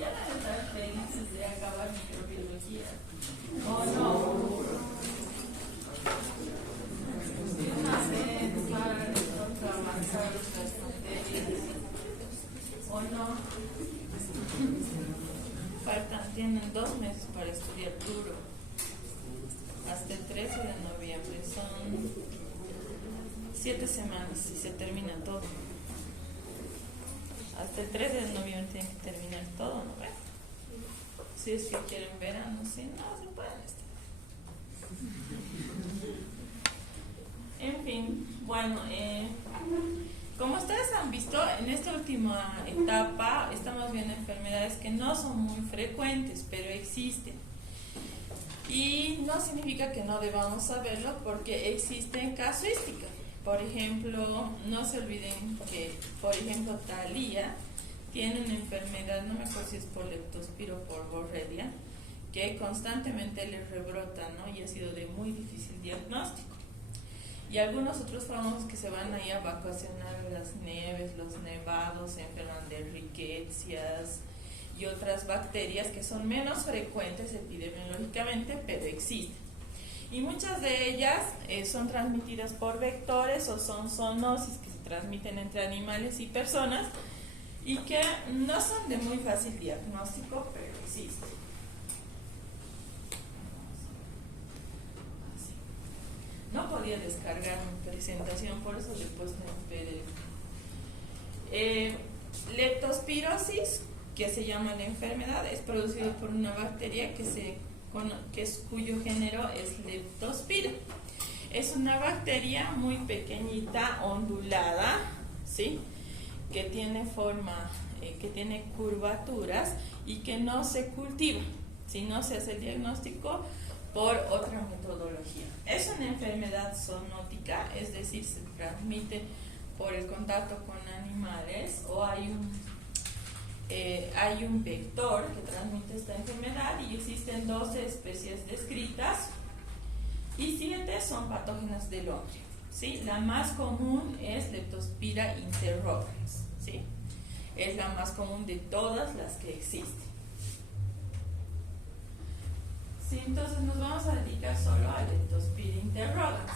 ya van a estar felices de acabar microbiología. ¿O no? Es más para avanzar otras materias. ¿O no? Tienen 2 meses para estudiar duro. Hasta el 13 de noviembre. Son 7 semanas y se termina todo. Hasta el 13 de noviembre tienen que terminar todo, ¿no ven? Si es que quieren verano, si no, se pueden estar. En fin, bueno, como ustedes han visto, en esta última etapa estamos viendo enfermedades que no son muy frecuentes, pero existen. Y no significa que no debamos saberlo porque existen casuísticas. Por ejemplo, no se olviden que, por ejemplo, Thalía tiene una enfermedad, no me acuerdo si es por leptospira o por borrelia, que constantemente le rebrota, ¿no? Y ha sido de muy difícil diagnóstico. Y algunos otros famosos que se van ahí a vacacionar a las nieves, los nevados, se enferman de riquecias y otras bacterias que son menos frecuentes epidemiológicamente, pero existen. Y muchas de ellas son transmitidas por vectores o son zoonosis que se transmiten entre animales y personas y que no son de muy fácil diagnóstico, pero existen. No podía descargar mi presentación, por eso le he puesto en PDF. Leptospirosis, que se llama la enfermedad, es producida por una bacteria cuyo género es Leptospira. Es una bacteria muy pequeñita, ondulada, ¿sí? Que tiene forma, que tiene curvaturas y que no se cultiva, si no se hace el diagnóstico por otra metodología. Es una enfermedad zoonótica, es decir, se transmite por el contacto con animales o hay un vector que transmite esta enfermedad y existen 12 especies descritas y 7 son patógenas del hombre, ¿sí? La más común es Leptospira interrogans, ¿sí? Es la más común de todas las que existen. Sí, entonces nos vamos a dedicar solo a Leptospira interrogans.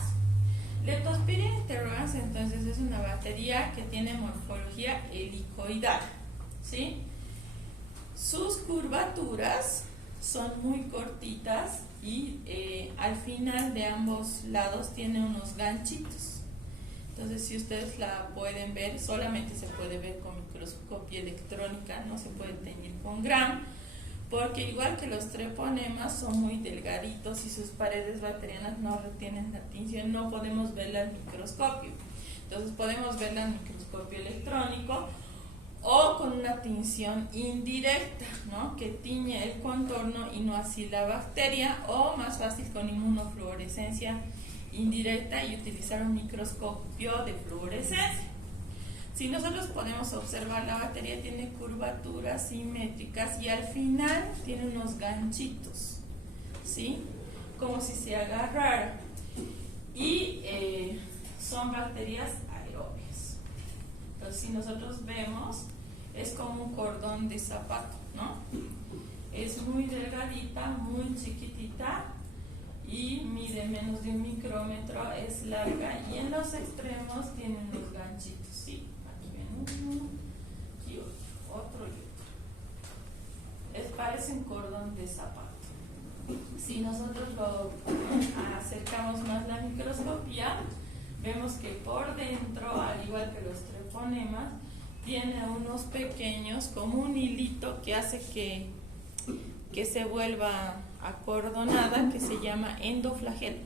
Leptospira interrogans entonces es una bacteria que tiene morfología helicoidal, ¿sí? Sus curvaturas son muy cortitas y al final de ambos lados tiene unos ganchitos. Entonces, si ustedes la pueden ver, solamente se puede ver con microscopía electrónica, no se puede teñir con Gram, porque igual que los treponemas son muy delgaditos y sus paredes bacterianas no retienen la tinción, no podemos verla al microscopio. Entonces podemos verla al microscopio electrónico o con una tinción indirecta, ¿no? Que tiñe el contorno y no así la bacteria, o más fácil con inmunofluorescencia indirecta y utilizar un microscopio de fluorescencia. Si nosotros podemos observar, la bacteria tiene curvaturas simétricas y al final tiene unos ganchitos, ¿sí? Como si se agarrara. Y son bacterias aerobias. Entonces, si nosotros vemos, es como un cordón de zapato, ¿no? Es muy delgadita, muy chiquitita y mide menos de 1 micrómetro, es larga y en los extremos tiene unos ganchitos, ¿sí? Uno, y otro y otro. Parece un cordón de zapato. Si nosotros lo acercamos más la microscopía, vemos que por dentro, al igual que los treponemas, tiene unos pequeños, como un hilito que hace que se vuelva acordonada, que se llama endoflagelo.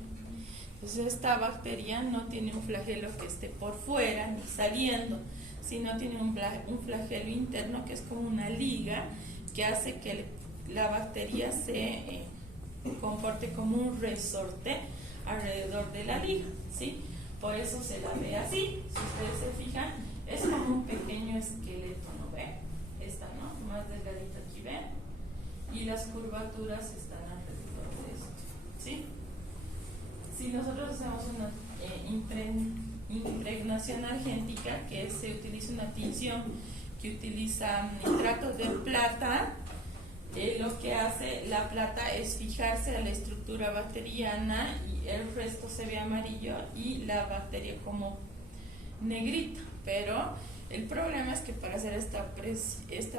Entonces esta bacteria no tiene un flagelo que esté por fuera ni saliendo, sino tiene un flagelo interno que es como una liga que hace que la bacteria se comporte como un resorte alrededor de la liga, ¿sí? Por eso se la ve así. Si ustedes se fijan, es como un pequeño esqueleto, ¿no ven? Esta, ¿no? Más delgadita aquí, ¿ven? Y las curvaturas están alrededor de esto, ¿sí? Si nosotros hacemos una impregnación argéntica, que se utiliza una tinción que utiliza nitrato de plata lo que hace la plata es fijarse a la estructura bacteriana y el resto se ve amarillo y la bacteria como negrita. Pero el problema es que para hacer esta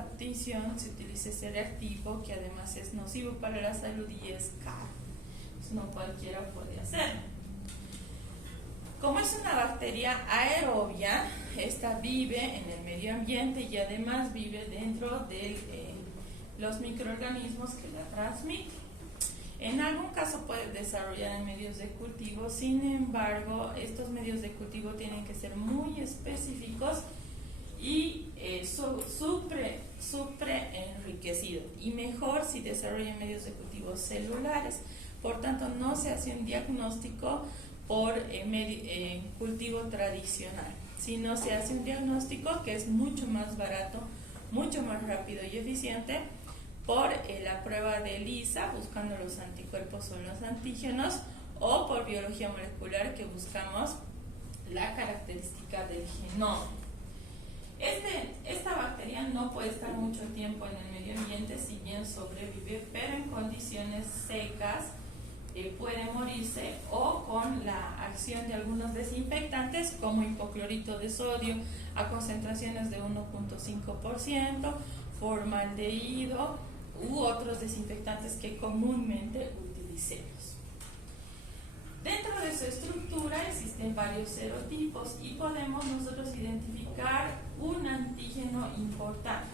abdición se utiliza ese reactivo que además es nocivo para la salud y es caro. Pues no cualquiera puede hacerlo. Como es una bacteria aerobia, esta vive en el medio ambiente y además vive dentro de los microorganismos que la transmiten. En algún caso puede desarrollar en medios de cultivo, sin embargo, estos medios de cultivo tienen que ser muy específicos y supre enriquecidos, y mejor si desarrolla medios de cultivo celulares. Por tanto, no se hace un diagnóstico por cultivo tradicional, sino se hace un diagnóstico que es mucho más barato, mucho más rápido y eficiente por la prueba de ELISA, buscando los anticuerpos o los antígenos, o por biología molecular, que buscamos la característica del genoma. Esta bacteria no puede estar mucho tiempo en el medio ambiente, si bien sobrevive, pero en condiciones secas puede morirse, o con la acción de algunos desinfectantes como hipoclorito de sodio a concentraciones de 1.5%, formaldehído u otros desinfectantes que comúnmente utilicemos. Dentro de su estructura existen varios serotipos y podemos nosotros identificar un antígeno importante.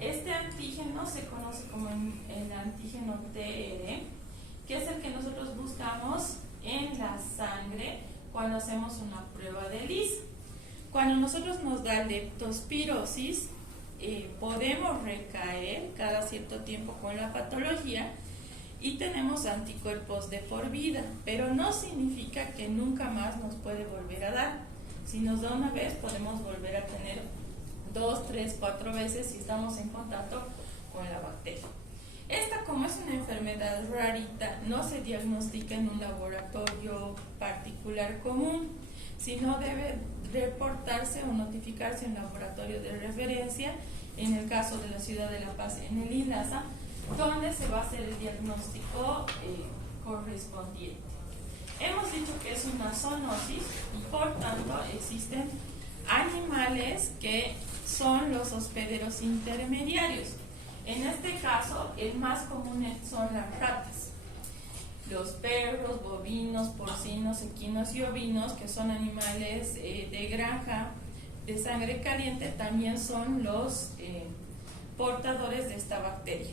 Este antígeno se conoce como el antígeno TR, que es el que nosotros buscamos en la sangre cuando hacemos una prueba de ELISA. Cuando nosotros nos da leptospirosis, podemos recaer cada cierto tiempo con la patología y tenemos anticuerpos de por vida, pero no significa que nunca más nos puede volver a dar. Si nos da una vez, podemos volver a tener 2, 3, 4 veces si estamos en contacto con la bacteria. Esta, como es una enfermedad rarita, no se diagnostica en un laboratorio particular común, sino debe reportarse o notificarse en laboratorio de referencia, en el caso de la ciudad de La Paz, en el INASA, donde se va a hacer el diagnóstico correspondiente. Hemos dicho que es una zoonosis y por tanto existen animales que son los hospederos intermediarios. En este caso, el más común son las ratas. Los perros, bovinos, porcinos, equinos y ovinos, que son animales de granja de sangre caliente, también son los portadores de esta bacteria.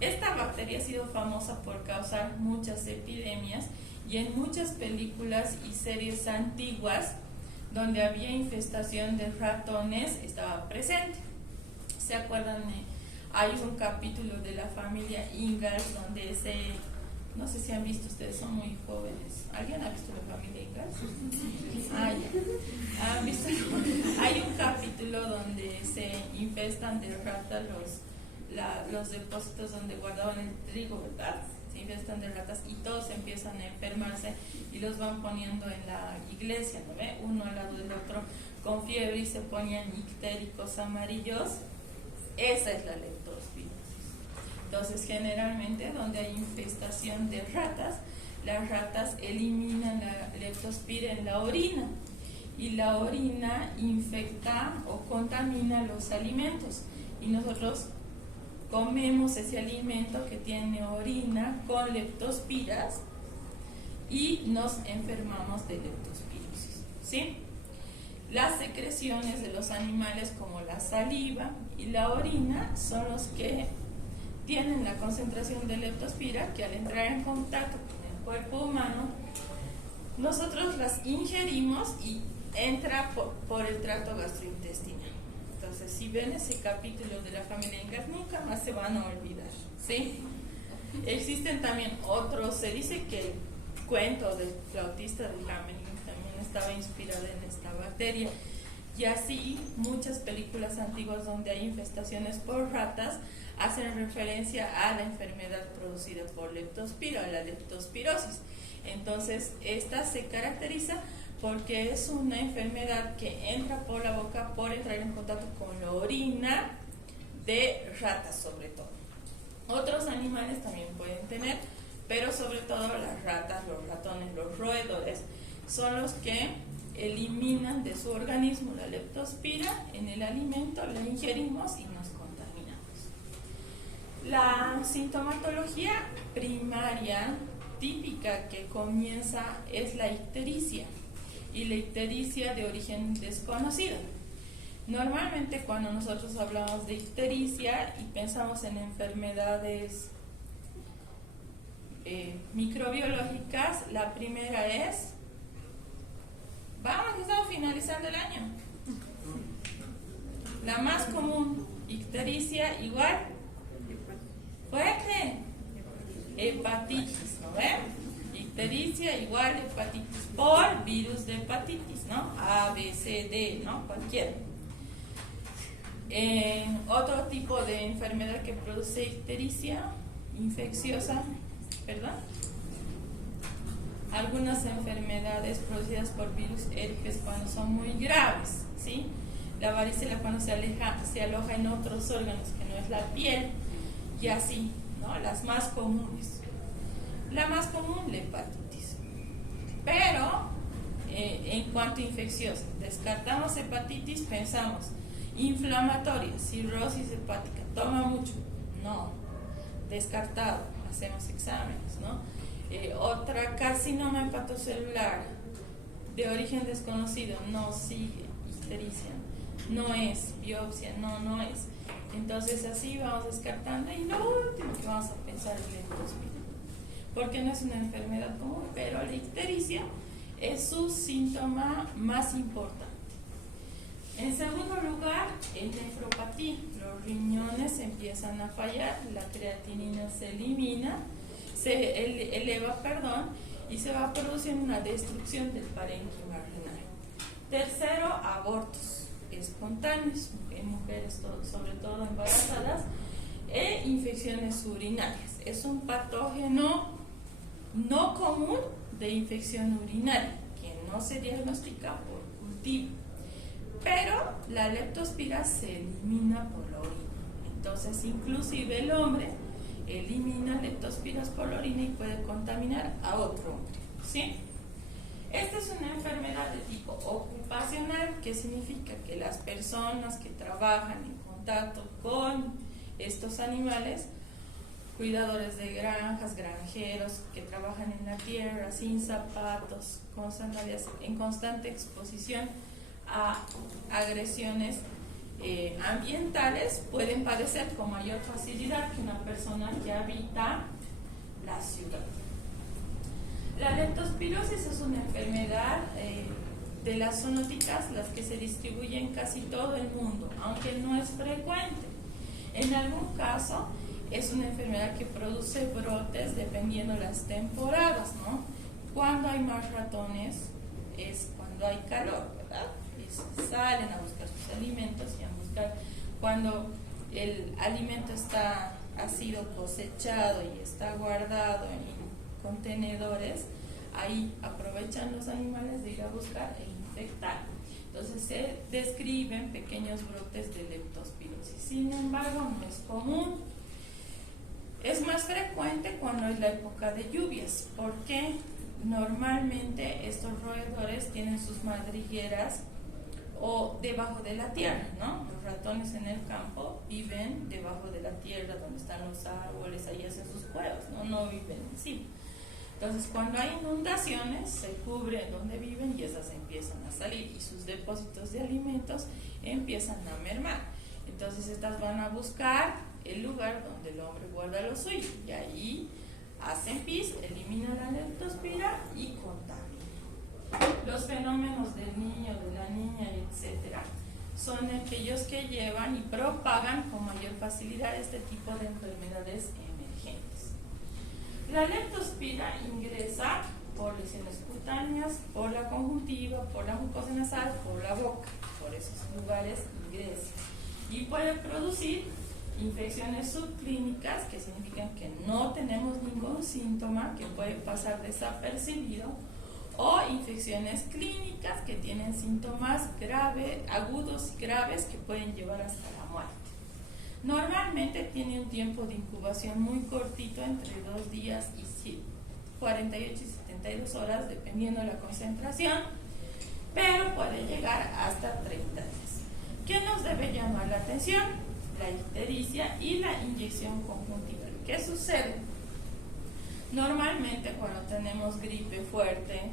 Esta bacteria ha sido famosa por causar muchas epidemias y en muchas películas y series antiguas donde había infestación de ratones estaba presente. ¿Se acuerdan? Hay un capítulo de la familia Ingalls donde no sé si han visto, ustedes son muy jóvenes. ¿Alguien ha visto la familia Ingalls? Ah, ya. ¿Han visto? Hay un capítulo donde se infestan de ratas los depósitos donde guardaban el trigo, ¿verdad? Se infestan de ratas y todos empiezan a enfermarse y los van poniendo en la iglesia, ¿no ve? Uno al lado del otro con fiebre y se ponían ictéricos amarillos. Esa es la leptospirosis. Entonces, generalmente donde hay infestación de ratas, las ratas eliminan la leptospira en la orina y la orina infecta o contamina los alimentos y nosotros comemos ese alimento que tiene orina con leptospiras y nos enfermamos de leptospirosis, ¿sí? Las secreciones de los animales como la saliva y la orina son los que tienen la concentración de leptospira que al entrar en contacto con el cuerpo humano nosotros las ingerimos y entra por el tracto gastrointestinal. Entonces, si ven ese capítulo de la familia Ingalls, nunca más se van a olvidar, ¿sí? Existen también otros, se dice que el cuento del flautista de Hamelin también estaba inspirado en esta bacteria, y así muchas películas antiguas donde hay infestaciones por ratas hacen referencia a la enfermedad producida por leptospira, la leptospirosis. Entonces, esta se caracteriza porque es una enfermedad que entra por la boca por entrar en contacto con la orina de ratas sobre todo. Otros animales también pueden tener, pero sobre todo las ratas, los ratones, los roedores son los que eliminan de su organismo la leptospira en el alimento, la ingerimos y nos contaminamos. La sintomatología primaria típica que comienza es la ictericia, y la ictericia de origen desconocido. Normalmente cuando nosotros hablamos de ictericia y pensamos en enfermedades microbiológicas, la primera es, vamos, que estamos finalizando el año, la más común, ictericia igual, fuerte, hepatitis, ¿no ven? Ictericia igual hepatitis por virus de hepatitis, ¿no? A, B, C, D, ¿no? Cualquiera. Otro tipo de enfermedad que produce ictericia infecciosa, ¿perdón? Algunas enfermedades producidas por virus herpes cuando son muy graves, ¿sí? La varicela cuando se aloja en otros órganos que no es la piel, y así, ¿no? Las más comunes. La más común, la hepatitis. Pero, en cuanto a infecciosa, descartamos hepatitis, pensamos inflamatoria, cirrosis hepática, toma mucho, no, descartado, hacemos exámenes, ¿no? Otra, carcinoma hepatocelular de origen desconocido, no sigue, ictericia, no es, biopsia, no es. Entonces así vamos descartando, y lo último que vamos a pensar es leptospira, porque no es una enfermedad común, pero la ictericia es su síntoma más importante. En segundo lugar, el nefropatía. Los riñones empiezan a fallar, la creatinina se elimina, se eleva, y se va produciendo una destrucción del parénquima renal. Tercero, abortos espontáneos en mujeres, sobre todo embarazadas, e infecciones urinarias. Es un patógeno no común de infección urinaria, que no se diagnostica por cultivo, pero la leptospira se elimina por la orina. Entonces, inclusive el hombre elimina leptospiras por la orina y puede contaminar a otro hombre, ¿sí? Esta es una enfermedad de tipo ocupacional, que significa que las personas que trabajan en contacto con estos animales, cuidadores de granjas, granjeros que trabajan en la tierra, sin zapatos, con sandalias, en constante exposición a agresiones ambientales, pueden padecer con mayor facilidad que una persona que habita la ciudad. La leptospirosis es una enfermedad de las zoonóticas, las que se distribuyen en casi todo el mundo, aunque no es frecuente. En algún caso es una enfermedad que produce brotes dependiendo las temporadas, ¿no? Cuando hay más ratones es cuando hay calor, ¿verdad? Y salen a buscar sus alimentos y a buscar cuando el alimento ha sido cosechado y está guardado en contenedores, ahí aprovechan los animales de ir a buscar e infectar. Entonces se describen pequeños brotes de leptospirosis. Sin embargo, no es común. Es más frecuente cuando es la época de lluvias, porque normalmente estos roedores tienen sus madrigueras o debajo de la tierra, ¿no? Los ratones en el campo viven debajo de la tierra, donde están los árboles, ahí hacen sus cuevas, no viven encima. Entonces, cuando hay inundaciones, se cubre donde viven y esas empiezan a salir y sus depósitos de alimentos empiezan a mermar. Entonces, estas van a buscar el lugar donde el hombre guarda lo suyo y ahí hacen pis, eliminan la leptospira y contaminan. Los fenómenos del niño, de la niña, etcétera, son aquellos que llevan y propagan con mayor facilidad este tipo de enfermedades emergentes. La leptospira ingresa por lesiones cutáneas, por la conjuntiva, por la mucosa nasal, por la boca, por esos lugares ingresa y puede producir infecciones subclínicas, que significan que no tenemos ningún síntoma, que puede pasar desapercibido, o infecciones clínicas que tienen síntomas agudos y graves que pueden llevar hasta la muerte. Normalmente tiene un tiempo de incubación muy cortito, entre 2 días y 48 y 72 horas, dependiendo de la concentración, pero puede llegar hasta 30 días. ¿Qué nos debe llamar la atención? La ictericia y la inyección conjuntival. ¿Qué sucede? Normalmente cuando tenemos gripe fuerte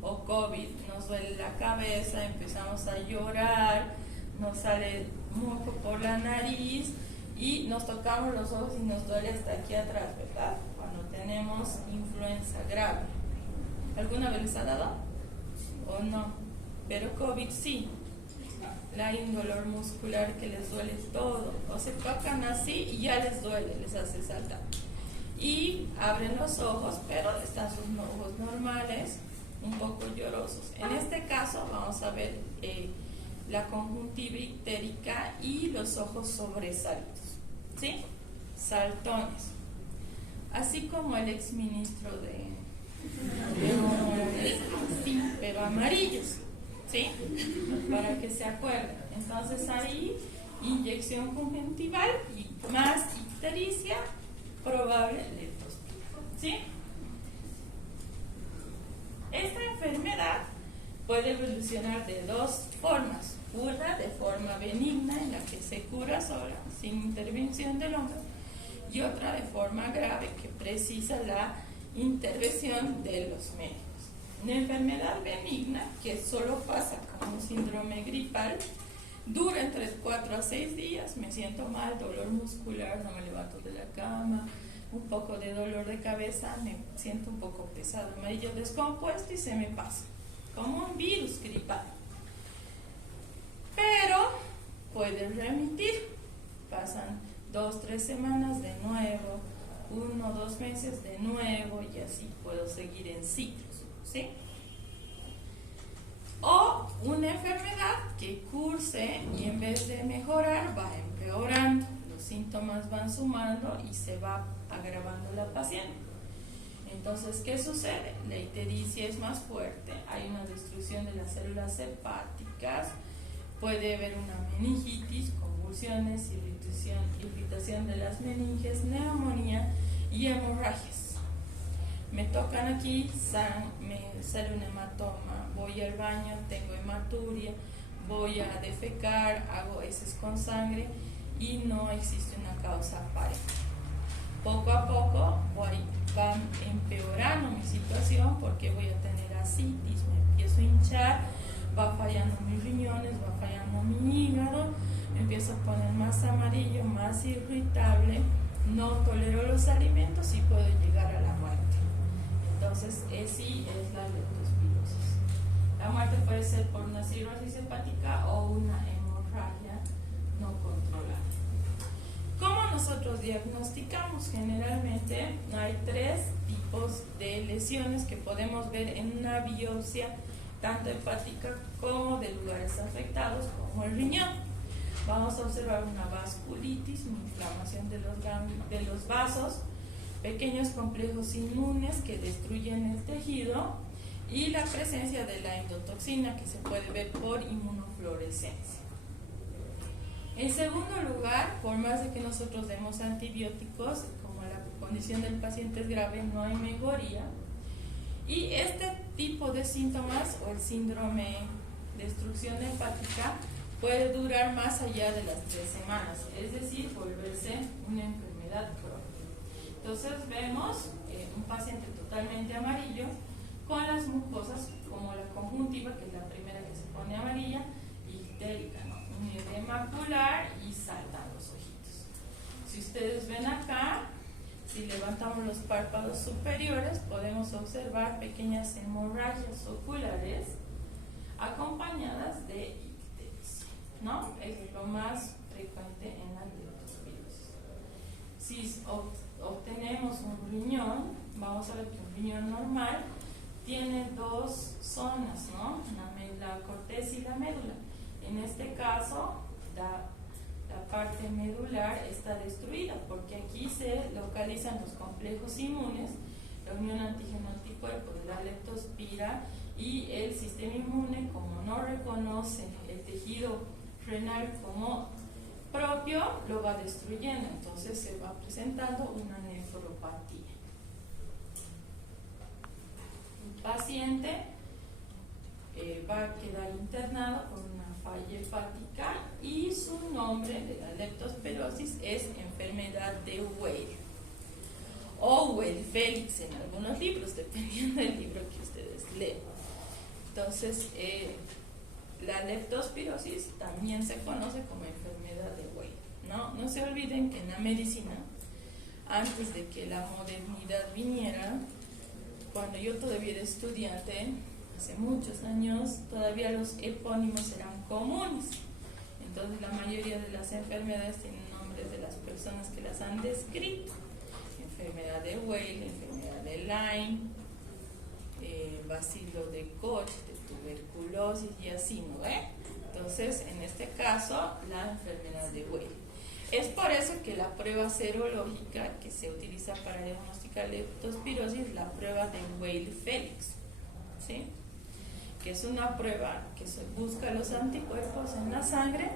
o COVID, nos duele la cabeza, empezamos a llorar, nos sale moco por la nariz y nos tocamos los ojos y nos duele hasta aquí atrás, ¿verdad? Cuando tenemos influenza grave. ¿Alguna vez les ha dado? ¿O no? Pero COVID sí. Hay un dolor muscular que les duele todo. O se tocan así y ya les duele, les hace saltar. Y abren los ojos, pero están sus ojos normales, un poco llorosos. En este caso vamos a ver la conjuntiva ictérica y los ojos sobresalidos, ¿sí? Saltones. Así como el exministro de sí, pero amarillos, ¿sí? Para que se acuerden. Entonces ahí, inyección conjuntival y más ictericia, probable leptospira, ¿sí? Esta enfermedad puede evolucionar de dos formas. Una de forma benigna, en la que se cura sola, sin intervención del hombre, y otra de forma grave, que precisa la intervención de los médicos. Una enfermedad benigna, que solo pasa como un síndrome gripal, dura entre 4 a 6 días, me siento mal, dolor muscular, no me levanto de la cama, un poco de dolor de cabeza, me siento un poco pesado, amarillo descompuesto y se me pasa, como un virus gripal. Pero puede remitir, pasan 2-3 semanas de nuevo, 1 o 2 meses de nuevo y así puedo seguir en ciclos, ¿sí? O una enfermedad que curse y en vez de mejorar va empeorando, los síntomas van sumando y se va agravando la paciente. Entonces, ¿qué sucede? La ictericia es más fuerte, hay una destrucción de las células hepáticas, puede haber una meningitis, convulsiones, irritación de las meninges, neumonía y hemorragias. Me tocan aquí, me sale un hematoma, voy al baño, tengo hematuria, voy a defecar, hago heces con sangre y no existe una causa aparente. Poco a poco va empeorando mi situación porque voy a tener ascitis, me empiezo a hinchar, va fallando mis riñones, va fallando mi hígado, me empiezo a poner más amarillo, más irritable, no tolero los alimentos y puedo llegar a la muerte. Entonces, sí es la leptospirosis. La muerte puede ser por una cirrosis hepática o una hemorragia no controlada. ¿Cómo nosotros diagnosticamos? Generalmente hay 3 tipos de lesiones que podemos ver en una biopsia, tanto hepática como de lugares afectados, como el riñón. Vamos a observar una vasculitis, una inflamación de los vasos, pequeños complejos inmunes que destruyen el tejido y la presencia de la endotoxina que se puede ver por inmunofluorescencia. En segundo lugar, por más de que nosotros demos antibióticos, como la condición del paciente es grave, no hay mejoría. Y este tipo de síntomas o el síndrome de destrucción hepática puede durar más allá de las 3 semanas, es decir, volverse una enfermedad crónica. Entonces vemos un paciente totalmente amarillo con las mucosas como la conjuntiva, que es la primera que se pone amarilla, ictérica, ¿no? Un edema macular y saltan los ojitos. Si ustedes ven acá, si levantamos los párpados superiores, podemos observar pequeñas hemorragias oculares acompañadas de ictericia, ¿no? Es lo más frecuente en la leptospirosis. Si obtenemos un riñón, vamos a ver que un riñón normal tiene 2 zonas, ¿no? La corteza y la médula. En este caso, la parte medular está destruida porque aquí se localizan los complejos inmunes, la unión antígeno-anticuerpo de la leptospira, y el sistema inmune, como no reconoce el tejido renal como propio lo va destruyendo, entonces se va presentando una nefropatía. El paciente va a quedar internado con una falla hepática y su nombre de la leptospirosis es enfermedad de Weil o Weil-Felix en algunos libros, dependiendo del libro que ustedes leen. Entonces, la leptospirosis también se conoce como enfermedad de Weil. No se olviden que en la medicina, antes de que la modernidad viniera, cuando yo todavía era estudiante, hace muchos años, todavía los epónimos eran comunes. Entonces la mayoría de las enfermedades tienen nombres de las personas que las han descrito. Enfermedad de Weil, enfermedad de Lyme, bacilo de Koch, de tuberculosis y así, ¿no ve? Entonces, en este caso, la enfermedad de Weil. Es por eso que la prueba serológica que se utiliza para diagnosticar leptospirosis es la prueba de Weil-Felix, ¿sí? Que es una prueba que se busca los anticuerpos en la sangre,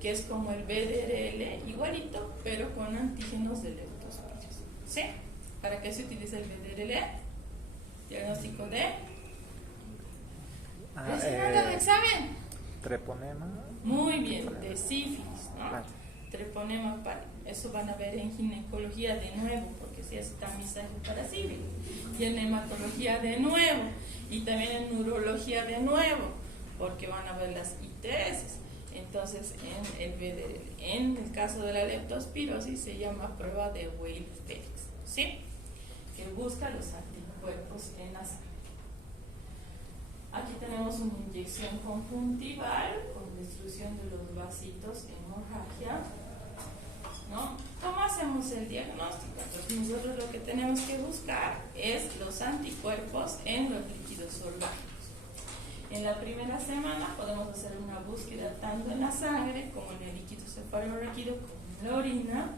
que es como el VDRL, igualito, pero con antígenos de leptospirosis, ¿sí? ¿Para qué se utiliza el VDRL? Diagnóstico de... de examen. Treponema. Muy bien, de sífilis, ¿no? Treponema, eso van a ver en ginecología de nuevo, porque si es tamizaje para sífilis. Y en hematología de nuevo, y también en neurología de nuevo, porque van a ver las ITS. Entonces, en el caso de la leptospirosis se llama prueba de Weil-Felix, ¿sí? Que busca los anticuerpos en la sangre. Aquí tenemos una inyección conjuntival con destrucción de los vasitos, hemorragia, ¿no? ¿Cómo hacemos el diagnóstico? Entonces nosotros lo que tenemos que buscar es los anticuerpos en los líquidos orgánicos. En la primera semana podemos hacer una búsqueda tanto en la sangre como en el líquido cefalorraquídeo como en la orina,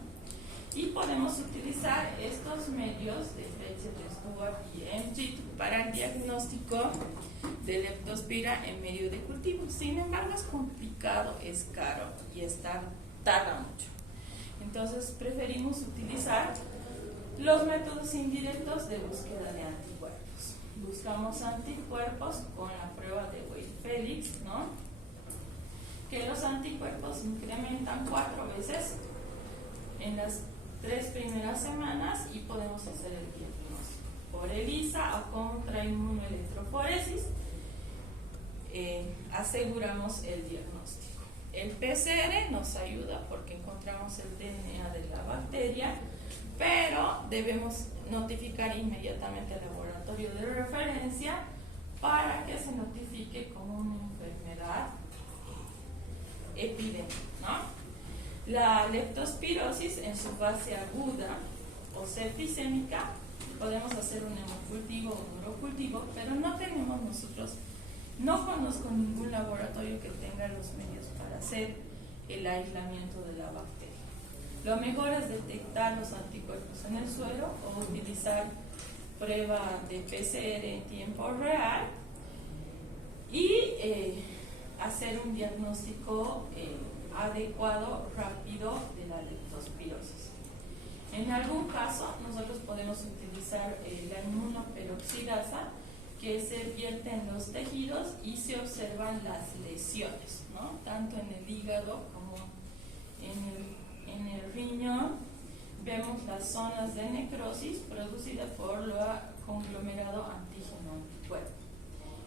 y podemos utilizar estos medios de Fletcher, Stewart y MG para el diagnóstico de leptospira en medio de cultivo. Sin embargo, es complicado, es caro y tarda mucho. Entonces preferimos utilizar los métodos indirectos de búsqueda de anticuerpos. Buscamos anticuerpos con la prueba de Weil-Felix, ¿no? Que los anticuerpos incrementan 4 veces en las 3 primeras semanas y podemos hacer el diagnóstico por ELISA o contra inmunoelectroforesis. Aseguramos el diagnóstico. El PCR nos ayuda porque encontramos el DNA de la bacteria, pero debemos notificar inmediatamente al laboratorio de referencia para que se notifique como una enfermedad epidémica, ¿no? La leptospirosis en su fase aguda o septicémica podemos hacer un hemocultivo o un urocultivo, pero no conozco ningún laboratorio que tenga los medios para hacer el aislamiento de la bacteria. Lo mejor es detectar los anticuerpos en el suelo o utilizar prueba de PCR en tiempo real y hacer un diagnóstico adecuado, rápido de la leptospirosis. En algún caso, nosotros podemos utilizar la inmunoperoxidasa, que se vierte en los tejidos y se observan las lesiones, ¿no? Tanto en el hígado como en el riñón. Vemos las zonas de necrosis producidas por lo conglomerado antígeno-anticuerpo.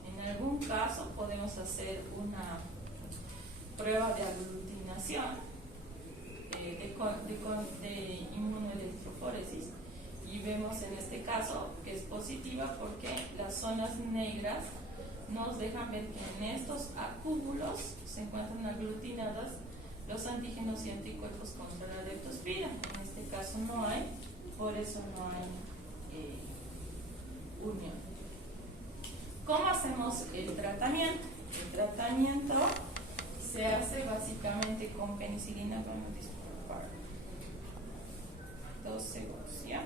En algún caso podemos hacer una prueba de aglutinación de inmunoelectroforesis y vemos en este caso que es positiva porque las zonas negras nos dejan ver que en estos acúmulos se encuentran aglutinadas los antígenos y anticuerpos contra la leptospira. En este caso no hay, por eso no hay unión. ¿Cómo hacemos el tratamiento? El tratamiento se hace básicamente con penicilina. Vamos a disculpar 2 segundos, ¿ya?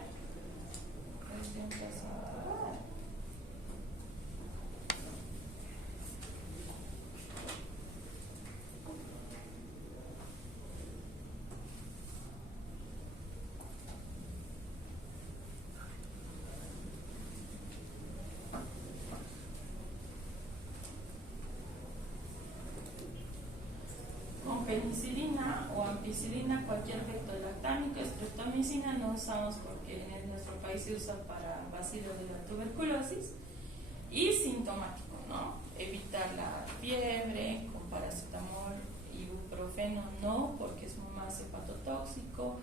penicilina o ampicilina, cualquier efecto lactámico. Streptomicina no usamos porque en nuestro país se usa para bacilos de la tuberculosis. Y sintomático, ¿no? Evitar la fiebre con paracetamol, ibuprofeno no, porque es más hepatotóxico.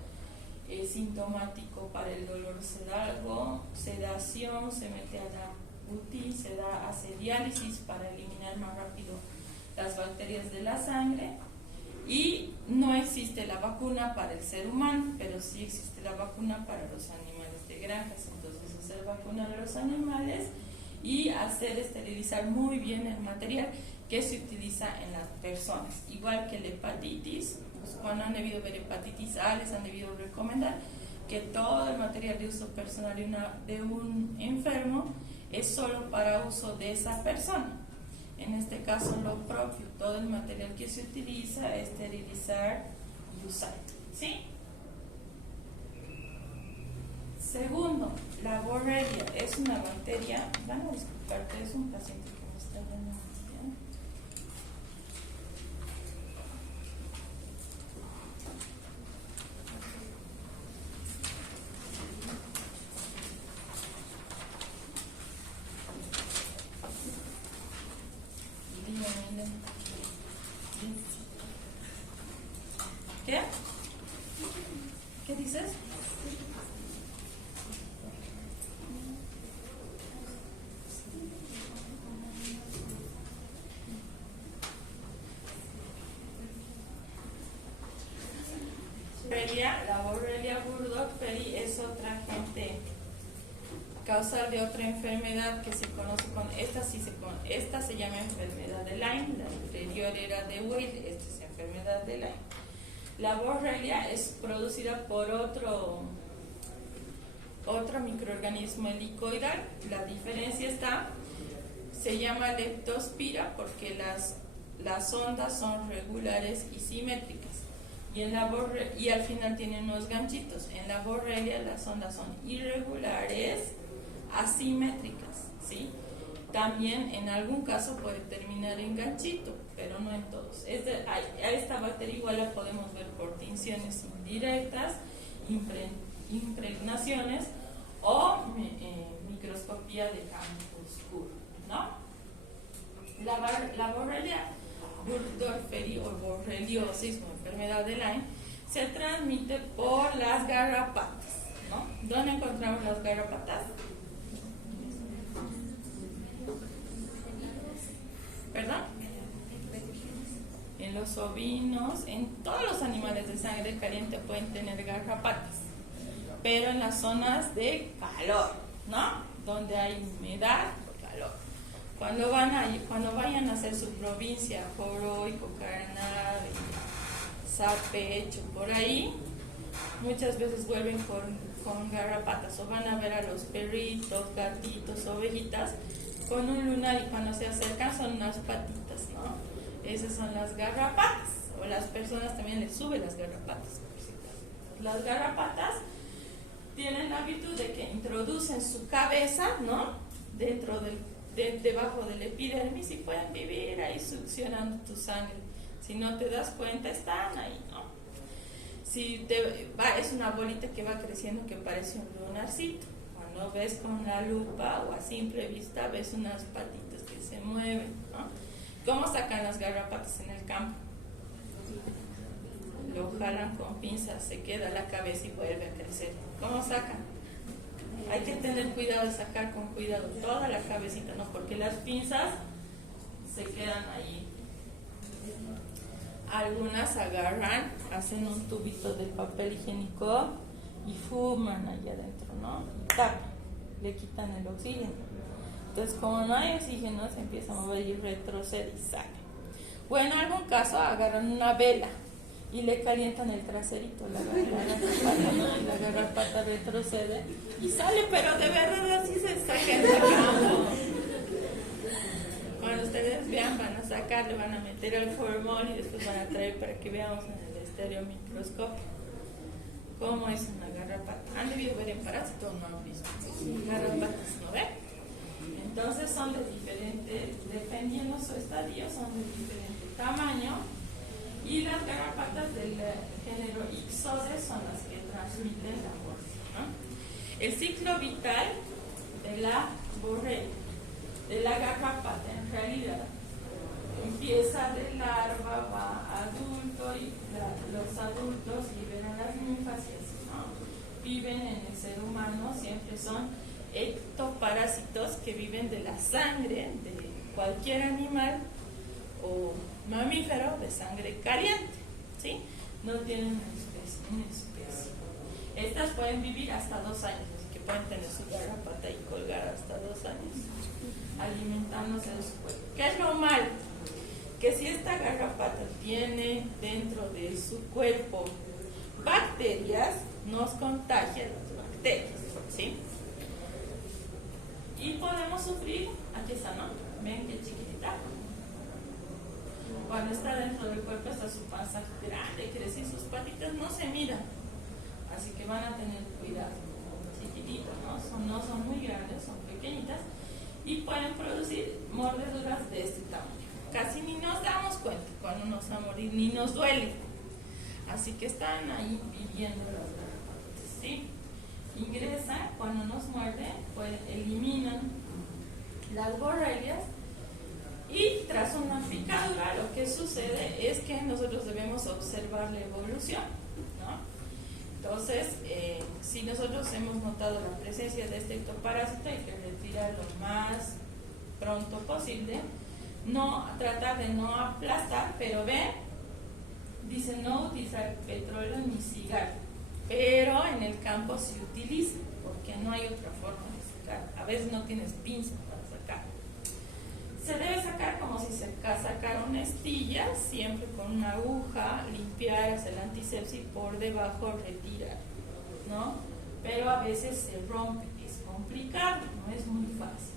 Sintomático para el dolor se da algo, sedación, se mete a la UTI, hace diálisis para eliminar más rápido las bacterias de la sangre. Y no existe la vacuna para el ser humano, pero sí existe la vacuna para los animales de granjas. Entonces hacer vacuna de los animales y esterilizar muy bien el material que se utiliza en las personas. Igual que la hepatitis, pues cuando han debido ver hepatitis A, les han debido recomendar que todo el material de uso personal de un enfermo es solo para uso de esa persona. En este caso lo propio, todo el material que se utiliza, esterilizar y usar, ¿sí? Segundo, la Borrelia es una bacteria, van a disculparte, es un paciente que me está dando, ¿bien? ¿Qué? ¿Qué dices? La Borrelia burgdorferi es otra agente causal de otra enfermedad que se conoce esta se llama enfermedad de Lyme, la anterior era de Weil, esta es enfermedad de Lyme. La Borrelia es producida por otro microorganismo helicoidal. La diferencia se llama Leptospira porque las ondas son regulares y simétricas. Y al final tienen unos ganchitos. En la Borrelia las ondas son irregulares, asimétricas, ¿sí? También en algún caso puede terminar en ganchito, pero no en todos. A esta bacteria igual la podemos ver por tinciones indirectas, impregnaciones o microscopía de campo oscuro, ¿no? La Borrelia burgdorferi o borreliosis o enfermedad de Lyme se transmite por las garrapatas, ¿no? ¿Dónde encontramos las garrapatas? ¿Perdón? En los ovinos, en todos los animales de sangre caliente pueden tener garrapatas, pero en las zonas de calor, ¿no? Donde hay humedad o calor. Cuando vayan a hacer su provincia, Joroy, Cocarnar, Sapecho, por ahí, muchas veces vuelven con garrapatas o van a ver a los perritos, gatitos, ovejitas con un lunar y cuando se acercan son unas patitas, ¿no? Esas son las garrapatas, o las personas también les suben las garrapatas. Las garrapatas tienen la virtud de que introducen su cabeza, ¿no? Debajo del epidermis y pueden vivir ahí succionando tu sangre. Si no te das cuenta, están ahí, ¿no? Es una bolita que va creciendo que parece un lunarcito. Cuando ves con la lupa o a simple vista, ves unas patitas que se mueven, ¿no? ¿Cómo sacan las garrapatas en el campo? Lo jalan con pinzas, se queda la cabeza y vuelve a crecer. ¿Cómo sacan? Hay que tener cuidado de sacar con cuidado toda la cabecita, ¿no? Porque las pinzas se quedan ahí. Algunas agarran, hacen un tubito de papel higiénico y fuman allá adentro, ¿no? Y tapan, le quitan el oxígeno. Entonces, como no hay oxígeno, se empieza a mover y retrocede y sale. O en algún caso, agarran una vela y le calientan el traserito, la garrapata, ¿no? Y la garrapata retrocede y sale, pero de verdad así se está sacando. Cuando ustedes vean, van a sacar, le van a meter el formol y después van a traer para que veamos en el estereomicroscopio cómo es una garrapata. Han debido ver en parásito, no han visto. Garrapatas, ¿no ven? Entonces son de diferente, dependiendo su estadio, son de diferente tamaño Y las garrapatas del género Ixodes son las que transmiten la borrelia, ¿no? El ciclo vital de la borrelia, de la garrapata, en realidad, empieza de larva, va a adulto y los adultos liberan las ninfas y así, ¿no? Viven en el ser humano, siempre son ectoparásitos que viven de la sangre de cualquier animal o mamífero de sangre caliente, ¿sí? No tienen una especie. Estas pueden vivir hasta 2 años, así que pueden tener su garrapata y colgar hasta 2 años, alimentándose de su cuerpo. ¿Qué es lo malo? Que si esta garrapata tiene dentro de su cuerpo bacterias, nos contagia las bacterias, ¿sí? Y podemos sufrir, aquí está, ¿no? Ven qué chiquitita. Cuando está dentro del cuerpo está su panza grande, quiere decir sus patitas no se miran, así que van a tener cuidado. Chiquititos, no son muy grandes, son pequeñitas y pueden producir mordeduras de este tamaño. Casi ni nos damos cuenta cuando nos va a morir, ni nos duele. Así que están ahí viviendo las garrapatas, ¿sí? Ingresan, cuando nos muerden, pues eliminan las borrelias y tras una picadura lo que sucede es que nosotros debemos observar la evolución, ¿no? Entonces, si nosotros hemos notado la presencia de este ectoparásito, hay que retirarlo lo más pronto posible. No tratar de no aplastar, pero ven, dice no utilizar petróleo ni cigarro, pero en el campo se utiliza porque no hay otra forma de sacar. A veces no tienes pinza para sacar. Se debe sacar como si se sacara una astilla, siempre con una aguja, limpiar, hacer la antisepsis, por debajo retirar, ¿no? Pero a veces se rompe, es complicado, no es muy fácil.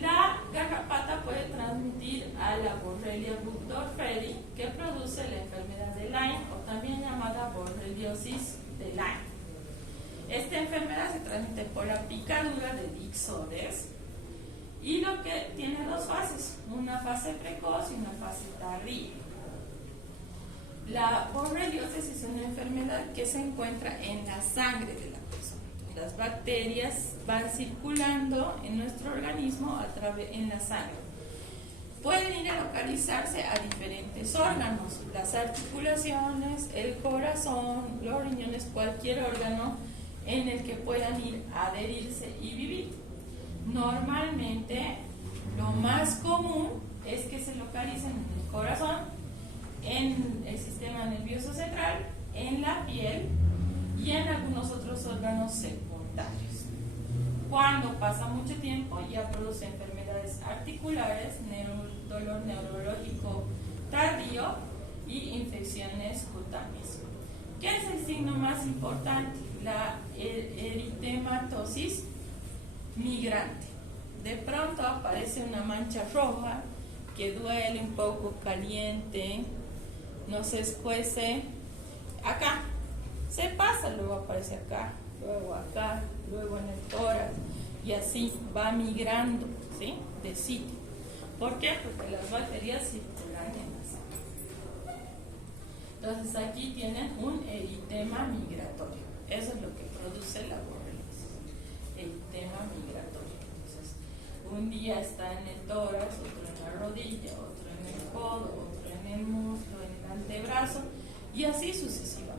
La garrapata puede transmitir a la Borrelia burgdorferi, que produce la enfermedad de Lyme o también llamada borreliosis de Lyme. Esta enfermedad se transmite por la picadura de Ixodes y lo que tiene 2 fases, una fase precoz y una fase tardía. La borreliosis es una enfermedad que se encuentra en la sangre de la persona. Las bacterias van circulando en nuestro organismo en la sangre. Pueden ir a localizarse a diferentes órganos, las articulaciones, el corazón, los riñones, cualquier órgano en el que puedan ir a adherirse y vivir. Normalmente, lo más común es que se localicen en el corazón, en el sistema nervioso central, en la piel y en algunos otros órganos secundarios. Cuando pasa mucho tiempo ya produce enfermedades articulares, dolor neurológico tardío y infecciones cutáneas. ¿Qué es el signo más importante? La eritematosis migrante. De pronto aparece una mancha roja que duele un poco, caliente, no se escuece. Acá se pasa, luego aparece acá, luego acá, luego en el tórax y así va migrando, ¿sí? De sitio. ¿Por qué? Porque las bacterias circulan en la sangre. Entonces aquí tienen un eritema migratorio. Eso es lo que produce la borreliosis, eritema migratorio. Entonces, un día está en el tórax, otro en la rodilla, otro en el codo, otro en el muslo, en el antebrazo y así sucesivamente.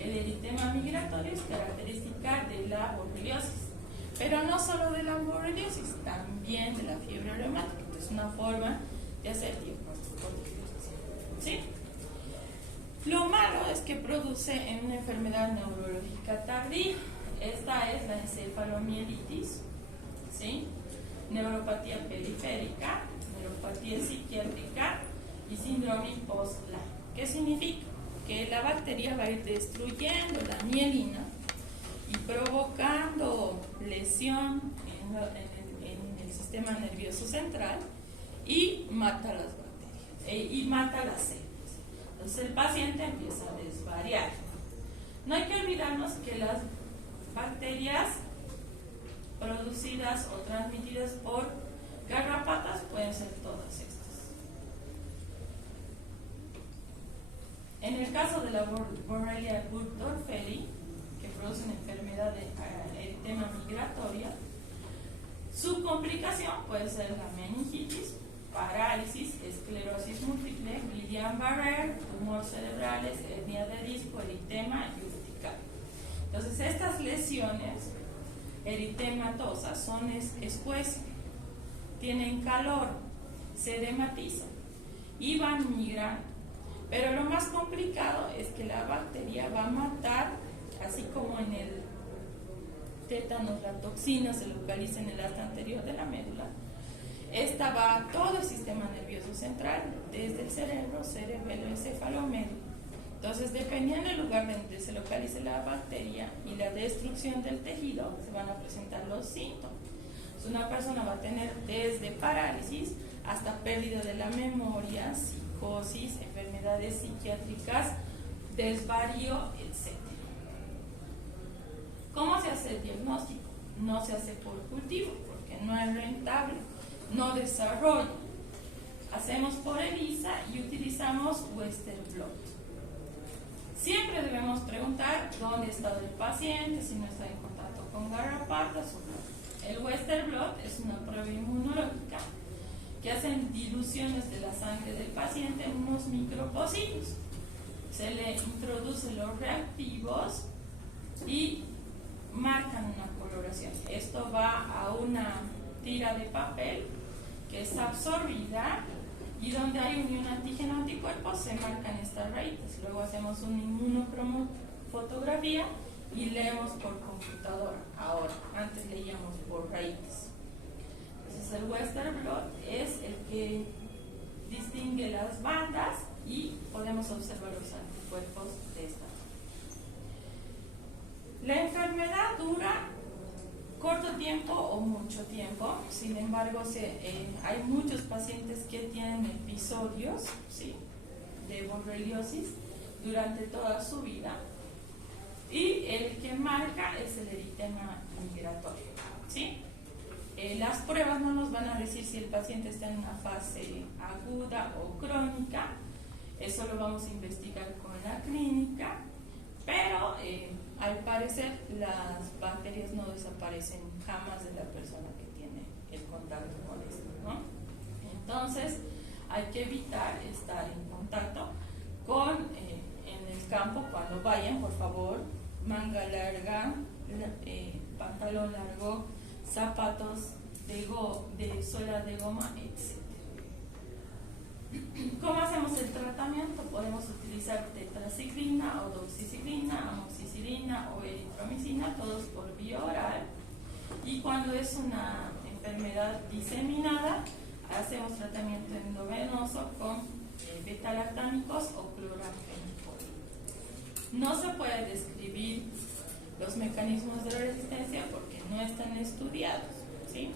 El eritema migratorio es característica de la borreliosis, pero no solo de la borreliosis, también de la fiebre reumática, que es una forma de hacer diagnóstico diferencial, ¿sí? Lo malo es que produce en una enfermedad neurológica tardía. Esta es la encefalomielitis, ¿sí? Neuropatía periférica, neuropatía psiquiátrica y síndrome post-Lyme. ¿Qué significa? Que la bacteria va a ir destruyendo la mielina y provocando lesión en el sistema nervioso central y mata las bacterias y mata las células. Entonces el paciente empieza a desvariar. No hay que olvidarnos que las bacterias producidas o transmitidas por garrapatas pueden ser todas estas. En el caso de la Borrelia burgdorferi, que produce una enfermedad de eritema migratoria, su complicación puede ser la meningitis, parálisis, esclerosis múltiple, Guillain-Barré, tumores cerebrales, hernia de disco, eritema y urticaria. Entonces, estas lesiones eritematosas son escuecen, tienen calor, se dematizan y van migrando. Pero lo más complicado es que la bacteria va a matar, así como en el tétanos la toxina se localiza en el asta anterior de la médula. Esta va a todo el sistema nervioso central, desde el cerebro, cerebelo, encefalomedulla. Entonces, dependiendo del lugar donde se localice la bacteria y la destrucción del tejido, se van a presentar los síntomas. Entonces, una persona va a tener desde parálisis hasta pérdida de la memoria, psicosis, enfermedades psiquiátricas, desvarío, etc. ¿Cómo se hace el diagnóstico? No se hace por cultivo, porque no es rentable, no desarrolla. Hacemos por ELISA y utilizamos Western blot. Siempre debemos preguntar dónde está el paciente, si no está en contacto con garrapatas o no. El Western blot es una prueba inmunológica que hacen diluciones de la sangre del paciente en unos micropocillos. Se le introducen los reactivos y marcan una coloración. Esto va a una tira de papel que es absorbida y donde hay unión antígeno-anticuerpos se marcan estas raíces. Luego hacemos una inmunofotografía y leemos por computadora. Ahora, antes leíamos por raíces. Entonces el Western blot es el que distingue las bandas y podemos observar los anticuerpos de esta. La enfermedad dura corto tiempo o mucho tiempo. Sin embargo, hay muchos pacientes que tienen episodios, ¿sí?, de borreliosis durante toda su vida, y el que marca es el eritema migratorio, ¿sí? Las pruebas no nos van a decir si el paciente está en una fase aguda o crónica. Eso lo vamos a investigar con la clínica, pero al parecer las bacterias no desaparecen jamás de la persona que tiene el contacto con esto, ¿no? Entonces hay que evitar estar en contacto con en el campo. Cuando vayan, por favor, manga larga, pantalón largo, zapatos de suela de goma, etc. ¿Cómo hacemos el tratamiento? Podemos utilizar tetraciclina o doxiciclina, amoxicilina o eritromicina, todos por vía oral. Y cuando es una enfermedad diseminada, hacemos tratamiento endovenoso con beta-lactámicos o cloramfenicol. No se puede describir los mecanismos de la resistencia porque no están estudiados, ¿sí?,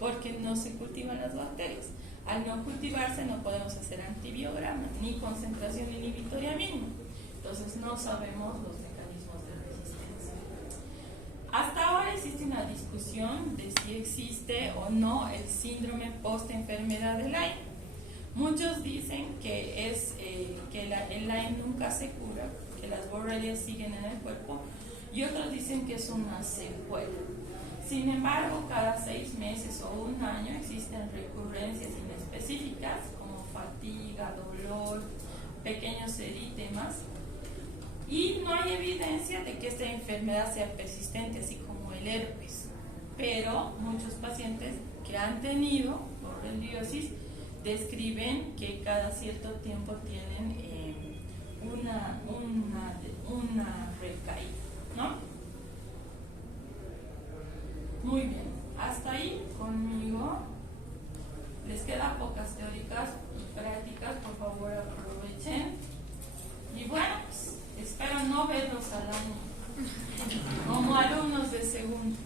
porque no se cultivan las bacterias. Al no cultivarse no podemos hacer antibiograma ni concentración inhibitoria mínima. Entonces no sabemos los mecanismos de resistencia. Hasta ahora existe una discusión de si existe o no el síndrome post-enfermedad de Lyme. Muchos dicen que el Lyme nunca se cura, que las borrelias siguen en el cuerpo, y otros dicen que es una secuela. Sin embargo, cada 6 meses o un año existen recurrencias inespecíficas como fatiga, dolor, pequeños eritemas, y no hay evidencia de que esta enfermedad sea persistente, así como el herpes. Pero muchos pacientes que han tenido borreliosis describen que cada cierto tiempo tienen una recaída, ¿no? Muy bien, hasta ahí conmigo. Les quedan pocas teóricas y prácticas, por favor aprovechen. Y bueno, pues, espero no verlos al año como alumnos de segundo.